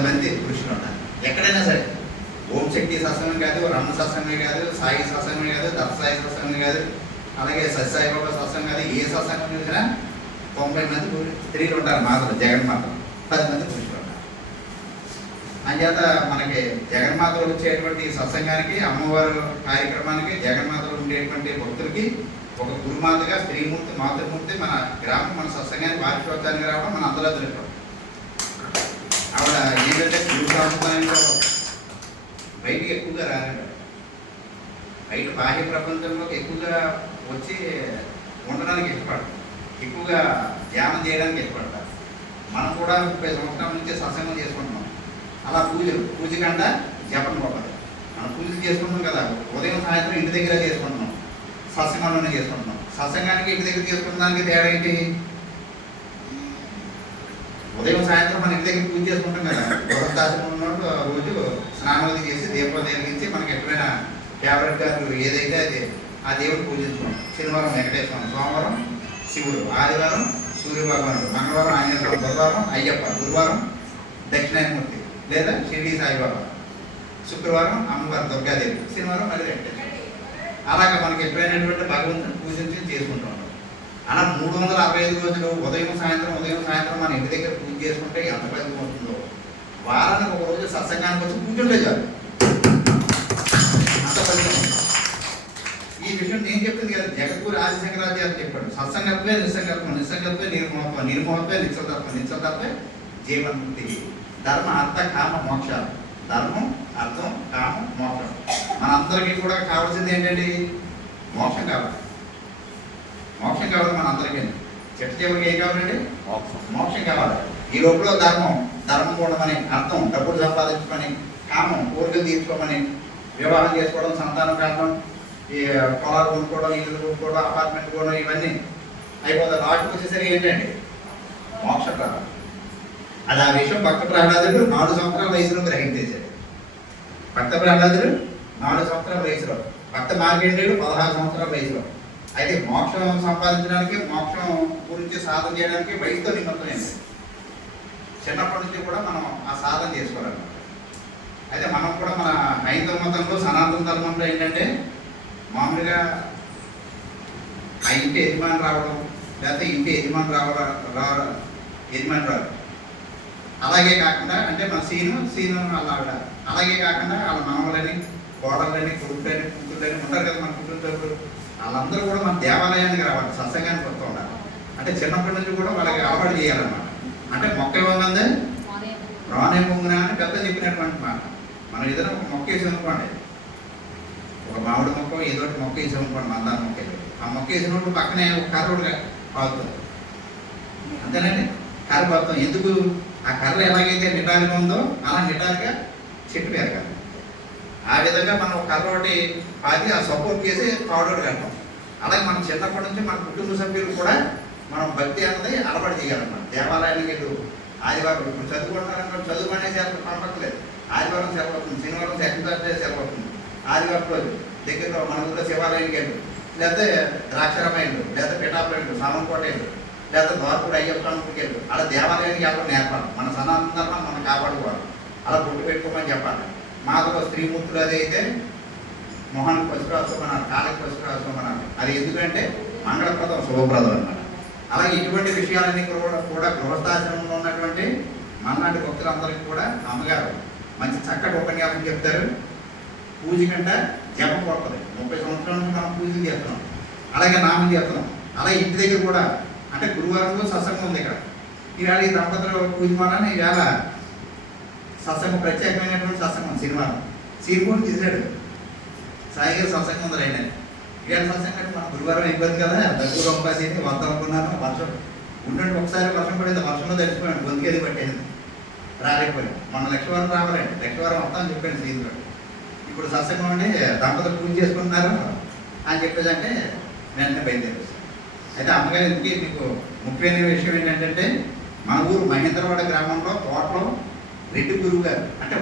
పది మంది పురుషులు ఉన్నారు. ఎక్కడైనా సరే ఓం శక్తి శాస్త్రమే కాదు రమణ శాస్త్రమే కాదు సాయి శాస్త్రమే కాదు దత్సాయి శాస్త్రమే కాదు అలాగే సత్యసాయి బాబా శాస్త్రం కాదు ఏ శాస్త్రం చూసినా తొంభై మంది స్త్రీలు ఉంటారు మాతలు జగన్మాతలు పది మంది పురుషులు ఉంటారు. అంచేత మనకి జగన్మాతలు వచ్చేటువంటి సత్సంగానికి అమ్మవారు కార్యక్రమానికి జగన్మాతలు ఉండేటువంటి భక్తులకి ఒక గురుమాతగా స్త్రీమూర్తి మాతృమూర్తి మన గ్రామం మన సత్సంగానికి వార్షికోత్సవానికి రావడం మన అందరూ తెలుసుకోవడం ఆవిడ ఏంటంటే గురు సాంప్రదాయంలో బయటికి ఎక్కువగా రాలేదు బయట బాహ్య ప్రపంచంలోకి ఎక్కువగా వచ్చి ఉండడానికి ఇష్టపడతారు ఎక్కువగా ధ్యానం చేయడానికి ఇష్టపడతారు. మనం కూడా ముప్పై సంవత్సరాల నుంచి సత్సంగం చేసుకుంటున్నాం. అలా పూజలు పూజ కంట జపం గొప్పది. మనం పూజలు చేసుకుంటున్నాం కదా ఉదయం సాయంత్రం ఇంటి దగ్గర చేసుకుంటున్నాం. సత్సంగంలోనే చేసుకుంటున్నాం. సత్సంగానికి ఇంటి దగ్గర చేసుకున్న దానికి తేడా ఏంటి? ఉదయం సాయంత్రం మన ఇంటి దగ్గర పూజ చేసుకుంటాం కదా. గృహస్థాశ్రమం ఆ రోజు స్నానావతి చేసి దీపాలు వెలిగించి మనకి ఎప్పుడైనా ఫేవరెట్ గారు ఏదైతే అది ఆ దేవుడు పూజించుకోండి శనివారం వెంకటేశ్వరం సోమవారం శివుడు. ఆదివారం సూర్య భగవానుడు మంగళవారం ఆంజనేయ బుధవారం అయ్యప్ప. గురువారం దక్షిణాయమూర్తి లేదా షిరిడి సాయిబాబా. శుక్రవారం అమ్మవారు దుర్గాదేవి. శనివారం మళ్ళీ వెంకటేశ్వరం. అలాగే మనకి ఎప్పుడైనటువంటి భగవంతుని పూజించి చేసుకుంటాం అలా మూడు వందల అరవై ఐదు రోజులు ఉదయం సాయంత్రం ఉదయం సాయంత్రం మన ఇంటి దగ్గర పూజ చేసుకుంటే ఎంత పెద్ద ఉంటుందో వారానికి ఒక రోజు సత్సంగానికి వచ్చి కూర్చుంటే చాలు. అంత ఫలితం ఈ విషయం నేను చెప్పింది కదా జగద్గురు ఆదిశంకరాచార్య చెప్పాడు. సత్సంగత్వే నిస్సంగత్వం నిస్సంగత్వే నిర్మోహత్వం నిర్మోహత్వే నిశ్చలతత్వం నిశ్చలతత్వే జీవన్ముక్తి. ధర్మ అర్థ కామ మోక్షాలు ధర్మం అర్థం కామం మోక్షం. మనందరికీ కూడా కావాల్సింది ఏంటండి? మోక్షం కావాలి. మోక్షం కావాలి మన అందరికీ. చెట్టు చివరికి ఏం కావాలండి? మోక్షం. కావాలి. ఈ లోపల ధర్మం ధర్మం కూడమని అర్థం డబ్బులు సంపాదించమని కామం కోరికలు తీర్చుకోమని వివాహం చేసుకోవడం సంతానం కావడం ఈ పొలాలు కొనుక్కోవడం ఇల్లు కొనుక్కోవడం అపార్ట్మెంట్ కొనడం ఇవన్నీ అయిపోతుంది లాస్ట్కి వచ్చేసరికి ఏంటండి? మోక్షం కావాలి. అది ఆ విషయం భక్త ప్రహ్లాదుడు నాలుగు సంవత్సరాల వయసులో గ్రహించేశాడు భక్త ప్రహ్లాదుడు నాలుగు సంవత్సరాల వయసులో. భక్త మార్గేంద్రుడు పదహారు సంవత్సరాల వయసులో. అయితే మోక్షం సంపాదించడానికి మోక్షం గురించి సాధన చేయడానికి వయసుతో నిమిత్తమైంది చిన్నప్పటి నుంచి కూడా మనం ఆ సాధన చేసుకోవాలి. అయితే మనం కూడా మన హైందవ మతంలో సనాతన ధర్మంలో ఏంటంటే మామూలుగా ఆ ఇంటి యజమాని రావడం లేకపోతే ఇంటి యజమాని రావడం రా యజమాని రావడం అలాగే కాకుండా అంటే మన సీను సీను వాళ్ళ ఆవిడ. అలాగే కాకుండా వాళ్ళ మనవలని కోడళ్ళని కొడుకులని కూతుళ్ళని ఉంటారు వాళ్ళందరూ కూడా మన దేవాలయానికి రావాలి సత్సంగానికి వస్తూ ఉండాలి. అంటే చిన్నప్పటి నుంచి కూడా వాళ్ళకి అలవాటు చేయాలన్నమాట. అంటే మొక్క ఇవ్వమందే రానే పొంగునా అని పెద్ద చెప్పినటువంటి మాట. మనం ఏదైనా ఒక మొక్క వేసి అనుకోండి. ఒక మామిడి మొక్క ఏదో ఒకటి మొక్క వేసి అనుకోండి మందార మొక్క ఆ మొక్క వేసినప్పుడు పక్కనే ఒక కర్ర ఒకటి అంతేనండి? కర్ర పారుతాం ఎందుకు? ఆ కర్ర ఎలాగైతే నిటారుగా ఉందో అలా నిటారుగా చెట్టు పెరగాలి ఆ విధంగా మనం ఒక కర్ర ఒకటి ఆ సపోర్ట్ చేసి తాడోడు కడతాం. అలాగే మనం చిన్నప్పటి నుంచి మన కుటుంబ సభ్యులు కూడా మనం భక్తి అన్నది అలవాటు చేయాలన్నమాట. దేవాలయానికి వెళ్ళు ఆదివారం ఇప్పుడు చదువుకుంటున్నారనుకో చదువు అనేది సెలవు పంపట్లేదు ఆదివారం సెలవు అవుతుంది శనివారం సెకండ్ థర్స్డే సెలవు అవుతుంది. ఆదివారం రోజు దగ్గరలో మన ఊళ్ళో శివాలయానికి వెళ్ళు లేకపోతే ద్రాక్షరమైండు లేకపోతే పిఠాపురం సామంకోట వెళ్ళు లేకపోతే ద్వారపుడు అయ్యప్ప వెళ్ళు అలా దేవాలయానికి వెళ్ళడం నేర్పాలి. మన సనాతన మనం కాపాడుకోవాలి. అలా గుర్తు పెట్టుకోమని చెప్పాలి. మాధవ స్త్రీమూర్తులు అదైతే మొహానికి పశురాశ్వం అన్నారు కాళ్ళకి పశురాశ్వం అన్నారు అది ఎందుకంటే మంగళప్రదం శుభప్రదం అన్నమాట. అలాగే ఇటువంటి విషయాలన్నీ కూడా కూడా గృహస్థాశ్రమంలో ఉన్నటువంటి మన్నాటి భక్తులందరికీ కూడా అమ్మగారు మంచి చక్కటి ఉపన్యాసం చెప్తారు. పూజ కంటే జపం కొడుతుంది. ముప్పై సంవత్సరాల నుంచి మనం పూజలు చేస్తున్నాం. అలాగే నామం చేస్తున్నాం అలాగే ఇంటి దగ్గర కూడా అంటే గురువారం సత్సంగం ఉంది ఇక్కడ. ఈవేళ ఈ దంపతులు పూజ మాలని ఈవేళ సత్సంగం ప్రత్యేకమైనటువంటి సత్సంగం సినిమా. సీర్పూర్ తీశాడు. సాయి గారు సత్సంగం ఉందని ఆయన. ఇవాళ సత్సంగం అంటే మన గురువారం అయిపోయింది కదా. దగ్గర అవకాశం అయితే వంద అనుకున్నాను. వర్షం ఉండండి ఒకసారి వర్షం పడింది వర్షంలో తెలిసిపోయాడు గొంతుకేది పట్టేది? రాలేకపోయాను. మన లక్షవారం రావాలండి. లక్షవారం వస్తామని చెప్పాను సీనియర్ ఇప్పుడు సత్సంగం అండి దంపతులు పూజ చేసుకుంటున్నారు అని చెప్పేసి అంటే వెంటనే బయలుదేరి అయితే అమ్మగారు ఎందుకు మీకు ముఖ్యమైన విషయం ఏంటంటే మన ఊరు మహేంద్రవాడ గ్రామంలో తోటలో రెడ్డి గురువు గారు అంటే